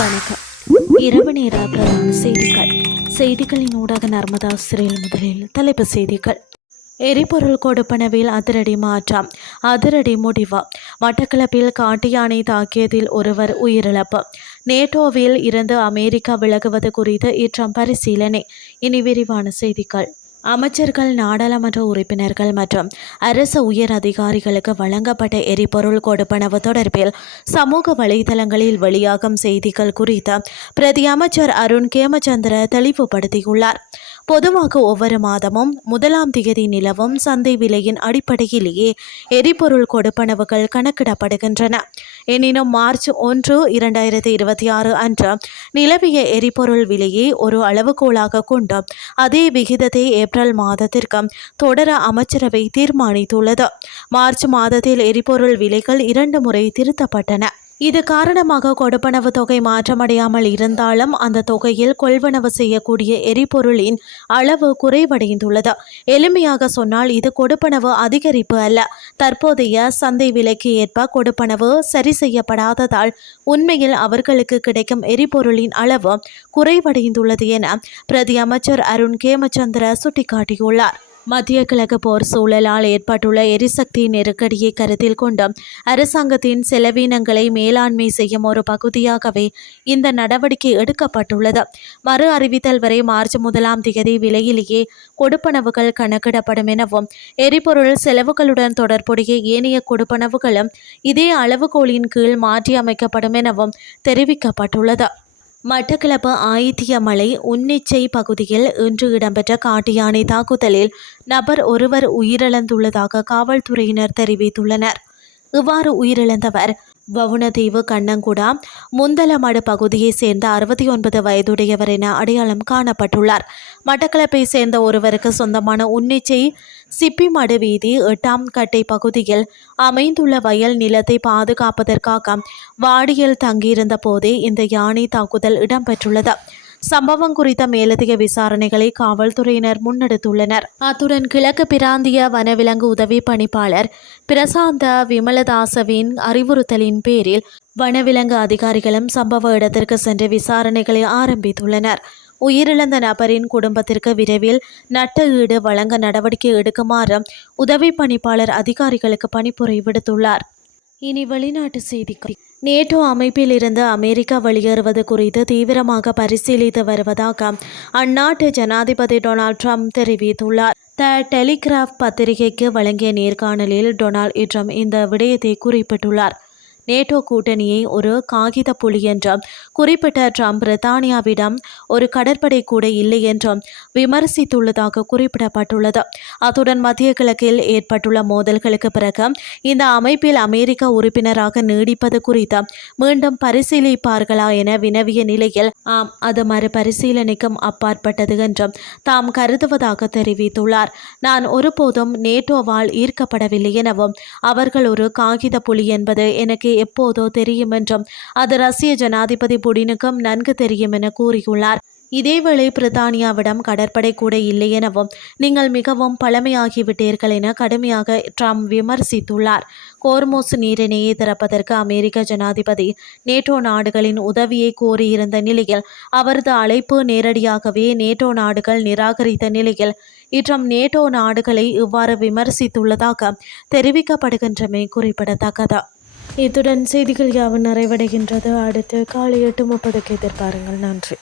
வணக்கம். இரவு நேர பிரதான செய்திகளின் ஊடாக நர்மதா சிறையில் முதலில் தலைப்பு செய்திகள். எரிபொருள் கொடுப்பனவில் அதிரடி மாற்றம், அதிரடி முடிவு. மட்டக்களப்பில் காட்டு யானை தாக்கியதில் ஒருவர் உயிரிழப்பு. நேட்டோவில் இருந்து அமெரிக்கா விலகுவது குறித்து ட்ரம்ப் பரிசீலனை. இனி விரிவான செய்திகள். அமைச்சர்கள், நாடாளுமன்ற உறுப்பினர்கள் மற்றும் அரசு உயர் அதிகாரிகளுக்கு வழங்கப்பட்ட எரிபொருள் கொடுப்பனவு தொடர்பில் சமூக வலைதளங்களில் வெளியாகும் செய்திகள் குறித்து பிரதி அமைச்சர் அருண் கேமச்சந்திர தெளிவுபடுத்தியுள்ளார். பொதுவாக ஒவ்வொரு மாதமும் 1ஆம் தேதி நிலவும் சந்தை விலையின் அடிப்படையிலேயே எரிபொருள் கொடுப்பனவுகள் கணக்கிடப்படுகின்றன. எனினும் மார்ச் 1, 2026 அன்று நிலவிய எரிபொருள் விலையை ஒரு அளவுகோலாக கொண்டு அதே விகிதத்தை ஏப்ரல் மாதத்திற்கு தொடர அமைச்சரவை தீர்மானித்துள்ளது. மார்ச் மாதத்தில் எரிபொருள் விலைகள் 2 முறை திருத்தப்பட்டன. இது காரணமாக கொடுப்பனவு தொகை மாற்றமடையாமல் இருந்தாலும் அந்த தொகையில் கொள்வனவு செய்யக்கூடிய எரிபொருளின் அளவு குறைவடைந்துள்ளது. எளிமையாக சொன்னால் இது கொடுப்பனவு அதிகரிப்பு அல்ல. தற்போதைய சந்தை விலைக்கு ஏற்ப கொடுப்பனவு சரி செய்யப்படாததால் உண்மையில் அவர்களுக்கு கிடைக்கும் எரிபொருளின் அளவு குறைவடைந்துள்ளது என பிரதி அமைச்சர் அருண் கேமச்சந்திர சுட்டிக்காட்டியுள்ளார். மத்திய கிழக்கு போர் சூழலால் ஏற்பட்டுள்ள எரிசக்தி நெருக்கடியை கருத்தில் கொண்டு அரசாங்கத்தின் செலவினங்களை மேலாண்மை செய்யும் ஒரு பகுதியாகவே இந்த நடவடிக்கை எடுக்கப்பட்டுள்ளது. மறு அறிவித்தல் வரை மார்ச் 1ஆம் தேதி விலையிலேயே கொடுப்பனவுகள் கணக்கிடப்படும் எனவும் எரிபொருள் செலவுகளுடன் தொடர்புடைய ஏனைய கொடுப்பனவுகளும் இதே அளவுகோலின் கீழ் மாற்றி அமைக்கப்படும் எனவும் தெரிவிக்கப்பட்டுள்ளது. மட்டக்களப்பு ஆயித்தியமலை உன்னிச்சை பகுதியில் இன்று இடம்பெற்ற காட்டு யானை தாக்குதலில் நபர் ஒருவர் உயிரிழந்துள்ளதாக காவல்துறையினர் தெரிவித்துள்ளனர். இவ்வாறு உயிரிழந்தவர் வவுணதீவு கண்ணங்குடா முந்தலமடு பகுதியை சேர்ந்த 69 வயதுடையவர் என அடையாளம் காணப்பட்டுள்ளார். மட்டக்களப்பை சேர்ந்த ஒருவருக்கு சொந்தமான உன்னிச்சை சிப்பிமடு வீதி 8ஆம் கட்டை பகுதியில் அமைந்துள்ள வயல் நிலத்தை பாதுகாப்பதற்காக வாடியில் தங்கியிருந்த போதே இந்த யானை தாக்குதல் இடம்பெற்றுள்ளது. சம்பவம் குறித்த மேலதிக விசாரணைகளை காவல்துறையினர் முன்னெடுத்துள்ளனர். அத்துடன் கிழக்கு பிராந்திய வனவிலங்கு உதவி பணிப்பாளர் பிரசாந்த விமலதாசவின் அறிவுறுத்தலின் பேரில் வனவிலங்கு அதிகாரிகளும் சம்பவ இடத்திற்கு சென்று விசாரணைகளை ஆரம்பித்துள்ளனர். உயிரிழந்த நபரின் குடும்பத்திற்கு விரைவில் நட்ட ஈடு வழங்க நடவடிக்கை எடுக்குமாறு உதவி பணிப்பாளர் அதிகாரிகளுக்கு பணிப்புரை விடுத்துள்ளார். இனி வெளிநாட்டு செய்திகள். நேட்டோ அமைப்பில் இருந்து அமெரிக்கா வெளியேறுவது குறித்து தீவிரமாக பரிசீலித்து வருவதாக அந்நாட்டு ஜனாதிபதி டொனால்ட் ட்ரம்ப் தெரிவித்துள்ளார். த டெலிகிராஃப் பத்திரிகைக்கு வழங்கிய நேர்காணலில் டொனால்ட் ட்ரம்ப் இந்த விடயத்தை குறிப்பிட்டுள்ளார். நேட்டோ கூட்டணியை ஒரு காகித புலி என்றும் குறிப்பிட்ட ட்ரம்ப் பிரித்தானியாவிடம் ஒரு கடற்படை கூட இல்லை என்றும் விமர்சித்துள்ளதாக குறிப்பிடப்பட்டுள்ளது. அத்துடன் மத்திய கிழக்கில் ஏற்பட்டுள்ள மோதல்களுக்கு பிறகு இந்த அமைப்பில் அமெரிக்கா உறுப்பினராக நீடிப்பது குறித்து மீண்டும் பரிசீலிப்பார்களா என வினவிய நிலையில் ஆம், அது மறுபரிசீலனைக்கும் அப்பாற்பட்டது என்றும் தாம் கருதுவதாக தெரிவித்துள்ளார். நான் ஒருபோதும் நேட்டோவால் ஈர்க்கப்படவில்லை எனவும் அவர்கள் ஒரு காகித புலி என்பது எனக்கு எப்போதோ தெரியும் என்றும் அது ரஷ்ய ஜனாதிபதி புடினுக்கும் நன்கு தெரியும் என கூறியுள்ளார். இதேவேளை பிரித்தானியாவிடம் கடற்படை கூட இல்லை எனவும் நீங்கள் மிகவும் பழமையாகிவிட்டீர்கள் என கடுமையாக ட்ரம்ப் விமர்சித்துள்ளார். கோர்மோஸ் நீரிணையை திறப்பதற்கு அமெரிக்க ஜனாதிபதி நேட்டோ நாடுகளின் உதவியை கோரியிருந்த நிலையில் அவரது அழைப்பு நேரடியாகவே நேட்டோ நாடுகள் நிராகரித்த நிலையில் ட்ரம்ப் நேட்டோ நாடுகளை இவ்வாறு விமர்சித்துள்ளதாக தெரிவிக்கப்படுகின்றமை குறிப்பிடத்தக்கது. இத்துடன் செய்திகள் யாவும் நிறைவடைகின்றது. அடுத்து காலை 8:30 எதிர்பாருங்கள். நன்றி.